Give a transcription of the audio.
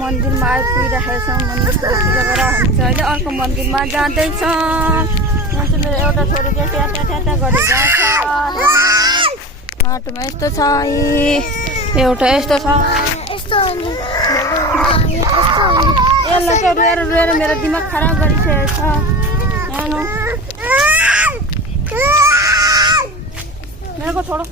मन्दिरमा आइपुगिरहेको छौँ। मन्दिरको पूजा गरेर हामी चाहिँ अहिले अर्को मन्दिरमा जाँदैछौँ। यहाँ चाहिँ मेरो एउटा छोरी चाहिँ ट्याटा गरिरहेछ। बाटोमा यस्तो छ एउटा यस्तो छ। यसलाई चाहिँ रुएर मेरो दिमाग खराब गरिसकेको छ। हेर्नु मेरे को छोड़ो।